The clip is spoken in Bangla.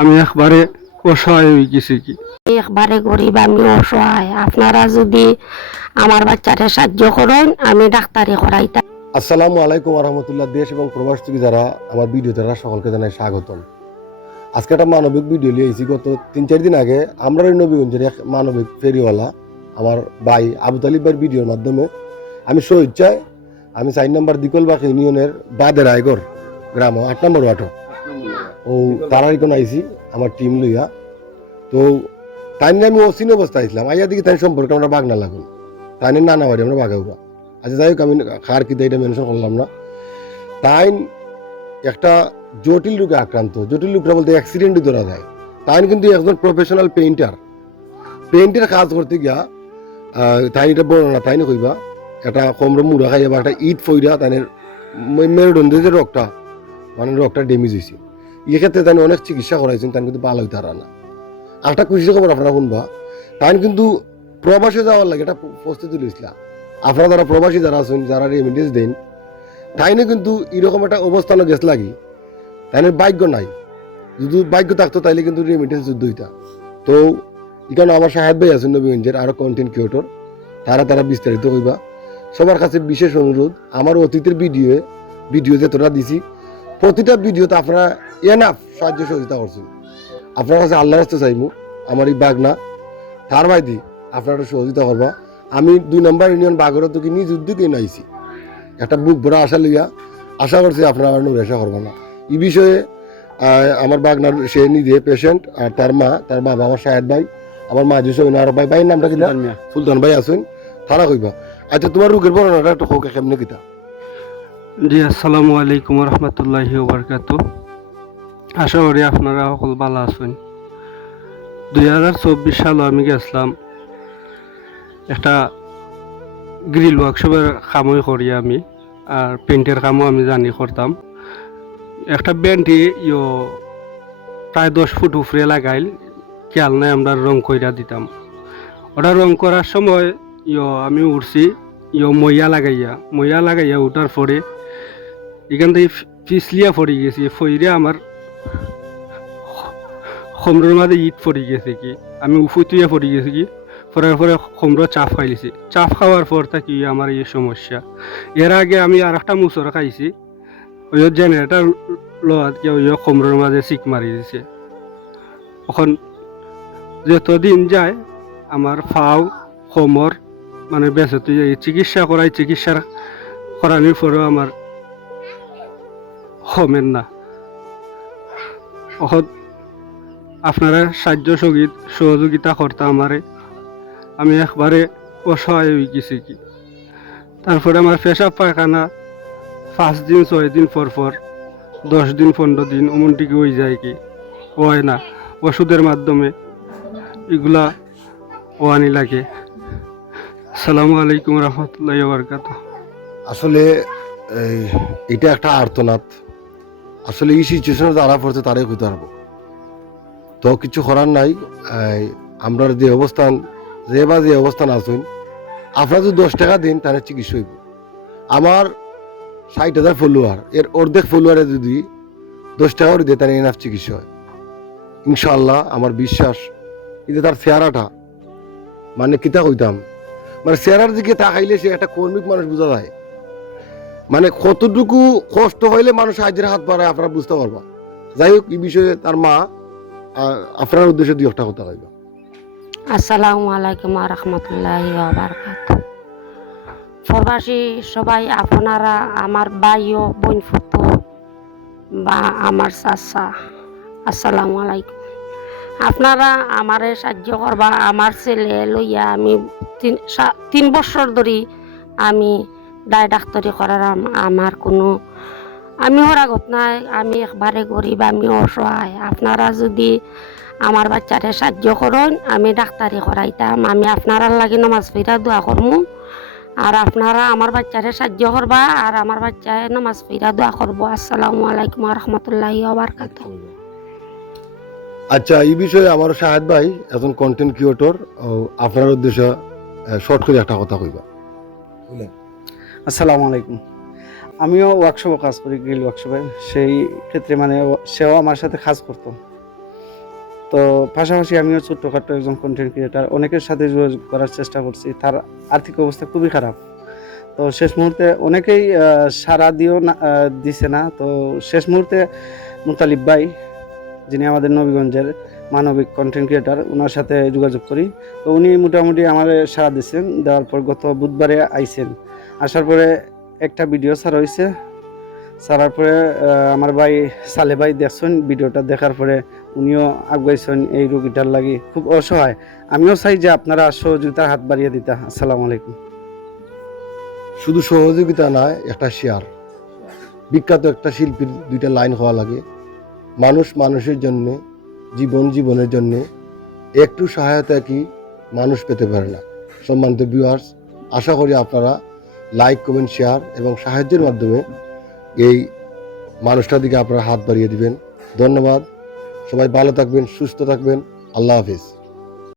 আমি একবারে অসহায় হয়ে গেছি কি। একবারে গরিব, আমি অসহায়। আপনারা যদি আমার বাচ্চারে সাহায্য করেন, আমি ডাক্তারি করাইতাম। আসসালামু আলাইকুম রহমতুল্লাহ। দেশ এবং প্রবাস থেকে যারা আমার ভিডিও যারা সকলকে জানাই স্বাগতম। আজকে একটা মানবিক ভিডিও নিয়ে এসেছি। গত 3-4 দিন আগে আমরা এই নবীগঞ্জের এক মানবিক ফেরিওয়ালা আমার ভাই আবু তালিব ভাইয়ের ভিডিওর মাধ্যমে আমি স্বইচ্ছায় আমি 4 নম্বর দিকলবাগ ইউনিয়নের বাদের রায়গড় গ্রাম 8 নম্বর ওয়ার্ড ও তারাই কোন আইসি আমার টিম লইয়া। তো তাই নিয়ে আমি অসীন অবস্থা আইছিলাম। আইয়া দিকে তাই সম্পর্কে আমরা বাগনা লাগুন, তাই নিয়ে নানা বাড়ি আমরা বাগাউরা। আচ্ছা যাই হোক, আমি খার কিতা এটা মেনশন করলাম না। তাই একটা জটিল রোগে আক্রান্ত, জটিল রোগটা বলতে অ্যাক্সিডেন্টই ধরা যায়। তাই কিন্তু একজন প্রফেশনাল পেইন্টের কাজ করতে গিয়া তাই এটা বর্ণনা তাই না কইবা একটা কমর মুড়া খাইয়া বা একটা ইট ফইরা তাই মেরুদণ্ডে যে রোগটা মানে রোগটা ড্যামেজ হয়েছে। এক্ষেত্রে তাই অনেক চিকিৎসা করাইছেন, তাই কিন্তু ভালো হইতে না। একটা খুশির খবর আপনারা শুনবা, তাই কিন্তু প্রবাসে যাওয়ার লাগে একটা প্রস্তুতি লইছিলাম। আপনারা যারা প্রবাসী যারা আছেন, যারা রেমিডেন্স দেন, তাইনে কিন্তু এরকম একটা অবস্থানও গেছ লাগি, তাইনের ভাগ্য নাই। যদি ভাগ্য থাকতো তাইলে কিন্তু রেমিডেন্স যুদ্ধ হইতা। তো এখানে আমার সাহেব ভাই আছেন নবীগঞ্জের, আরো কন্টেন্ট ক্রিয়েটর, তারা বিস্তারিত কইবা। সবার কাছে বিশেষ অনুরোধ, আমার অতীতের ভিডিও যতটা দিছি প্রতিটা ভিডিওতে আপনারা এনাফ সাহায্য সহযোগিতা করছেন। আপনার কাছে আল্লাহর রাস্তা চাইমু, আমার এই বাগনা তার ভাইদি আপনারা সহযোগিতা করবা। আমি 2 নম্বর ইউনিয়ন বাগরত কি নিজ উদ্যোগে নাইছি, একটা বুক ভরা আশা লইয়া আশা করছি আপনারা আমার নিরাশা করবেন না। এই বিষয়ে আমার বাগনার সে নিজে পেশেন্ট, আর তার মা, তার বাবা আমার শাহেদ ভাই, আমার মা জুসবিন আর ভাই, ভাইয়ের নামটা কিনা সুলতান ভাই আছেন, তারা কইবা। আচ্ছা তোমার রোগের বর্ণনাটা একটু হোক কেমনে কিতা। জি, আসসালামু আলাইকুম রহমতুল্লাহি ওবারকাতু। আশা করি আপনারা সকল ভালো আছেন। 2024 সালে আমি গেছিলাম একটা গ্রিল ওয়ার্কশপের কামই করি আমি, আর পেন্টের কামও আমি জানি করতাম। একটা ব্যান্ডি প্রায় 10 ফুট উপরে লাগাইল, খেয়াল নাই আমরা রং কইরা দিতাম। ওটা রং করার সময় আমি উঠছি মইয়া লাগাইয়া উঠার পরে এখান থেকে পিছলিয়া পড়ে গেছি, ফইরে আমার খমরের মাঝে ইট পড়ে গেছে কি, আমি উফুতুয়া পড়ে গেছি কি, পড়ার পরে খমর চাপ খাইছি। চাপ খাওয়ার পর থাকি আমার এই সমস্যা। এর আগে আমি আর একটা মুসর খাইছি, ওই জেনারেটার লোহাত গিয়ে ওই খমরের মাঝে চিক মারি দিছে। এখন যতদিন যায় আমার ফাও খমর মানে বেঁচে চিকিৎসা করানোর পরেও আমার কমেন না। এখন আপনারা সাহায্য সহযোগিতা করতে আমারে, আমি একবারে অসহায় হয়ে গেছি কি। তারপরে আমার পেশাব পায়খানা 5 দিন 6 দিন পর 10 দিন 15 দিন এমনটিকে হয়ে যায় কি, হয় না। ওষুধের মাধ্যমে এগুলা ওয়ানি লাগে। আসসালামু আলাইকুম রহমতুল্লাহি ওয়া বারাকাতুহু। আসলে এটা একটা আর্তনাদ। আসলে এই সিচুয়েশনে যারা পড়ছে তারাই হইতে পারবো, তো কিছু করার নাই। আমরা যে অবস্থান আছেন, আপনারা যদি 10 টাকা দিন তাহলে চিকিৎসা হইব। আমার 60,000 ফলোয়ার, এর অর্ধেক ফলোয়ারে যদি 10 টাকা করে দিয়ে তাহলে এনাফ চিকিৎসা হয় ইনশাআল্লাহ। আমার বিশ্বাস কিন্তু তার চেহারাটা মানে কিতা কইতাম, মানে চেহারার দিকে তাকাইলে সে একটা কর্মিক মানুষ বোঝা যায়। মানে কতটুকু কষ্ট হইলে মানুষ সাহায্যের হাত বাড়ায় আপনারা বুঝতে পারবা। যাই হোক, এই বিষয়ে তার মা আপনার উদ্দেশ্যে 2 কথা কইবা। আসসালামু আলাইকুম রহমতুল্লাহি ওয়া বারাকাতুহু। প্রবাসী সবাই আপনারা, আমার ভাই ও বোন ফুতো বা আমার চাচা, আসসালামু আলাইকুম। আপনারা আমারে সাহায্য করবা। আমার ছেলে লইয়া আমি 3 বছর ধরে আমি ডাক্তারি করার আমার কোনো আমি হরাগত নাই। আমি একবারে গরিব, আমি অসহায়। আপনারা যদি আমার বাচ্চারে সাহায্য করেন, আমি ডাক্তারি করাইতাম। আমি আপনারা লাগে নামাজ পড়া দোয়া করমু, আর আপনারা আমার বাচ্চারে সাহায্য করবা, আর আমার বাচ্চায় নামাজ পড়া দোয়া করবো। আসসালামু আলাইকুম রহমতুল্লাহি ওয়া বারাকাতুহু। আচ্ছা, এই বিষয়ে আমার শাহেদ ভাই একজন কন্টেন্ট ক্রিয়েটর, আপনার উদ্দেশ্যে শর্ট করে একটা কথা কইবা। আসসালামু আলাইকুম। আমিও ওয়ার্কশপে কাজ করি, গ্রিল ওয়ার্কশপে। সেই ক্ষেত্রে মানে সেও আমার সাথে কাজ করতো। তো পাশাপাশি আমিও ছোট্টখাটো একজন কন্টেন্ট ক্রিয়েটার, অনেকের সাথে যোগাযোগ করার চেষ্টা করছি, তার আর্থিক অবস্থা খুবই খারাপ। তো শেষ মুহূর্তে অনেকেই সাড়া দিছে না। তো শেষ মুহূর্তে মুতালিব ভাই, যিনি আমাদের নবীগঞ্জের মানবিক কন্টেন্ট ক্রিয়েটার, ওনার সাথে যোগাযোগ করি। তো উনি মোটামুটি আমার সাড়া দিচ্ছেন, দেওয়ার পর গত বুধবারে আইছেন। আসার পরে একটা ভিডিও ছাড়া হয়েছে, ছাড়ার পরে আমার ভাই সালে ভাই দেখছেন ভিডিওটা, দেখার পরে উনিও আগাইছেন এই রোগীটার লাগি, খুব অসহায়। আমিও চাই যে আপনারা সহযোগিতার হাত বাড়িয়ে দিতা। আসসালামু আলাইকুম। শুধু সহযোগিতা নয়, একটা শেয়ার। বিখ্যাত একটা শিল্পীর দুইটা লাইন হওয়া লাগে, মানুষ মানুষের জন্যে, জীবন জীবনের জন্যে, একটু সহায়তা কি মানুষ পেতে পারে না। সম্মানিত ভিউয়ার্স, আশা করি আপনারা লাইক, কমেন্ট, শেয়ার এবং সাহায্যের মাধ্যমে এই মানুষটার দিকে আপনারা হাত বাড়িয়ে দিবেন। ধন্যবাদ। সবাই ভালো থাকবেন, সুস্থ থাকবেন। আল্লাহ হাফিজ।